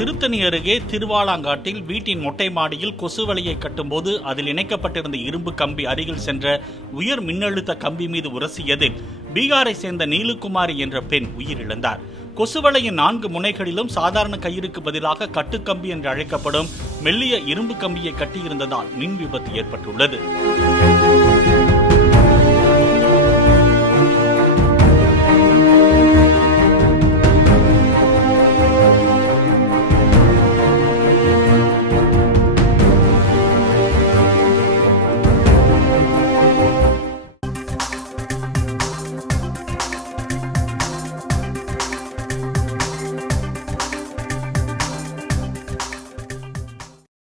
திருத்தணி அருகே திருவாலாங்காட்டில் வீட்டின் மொட்டை மாடியில் கொசுவலையை கட்டும்போது அதில் இணைக்கப்பட்டிருந்த இரும்பு கம்பி அருகில் சென்ற உயர் மின்னழுத்த கம்பி மீது உரசியதில் பீகாரை சேர்ந்த நீலுகுமாரி என்ற பெண் உயிரிழந்தார். கொசுவலையின் 4 முனைகளிலும் சாதாரண கயிறுக்கு பதிலாக கட்டுக்கம்பி என்று அழைக்கப்படும் மெல்லிய இரும்பு கம்பியை கட்டியிருந்ததால் மின் விபத்து ஏற்பட்டுள்ளது.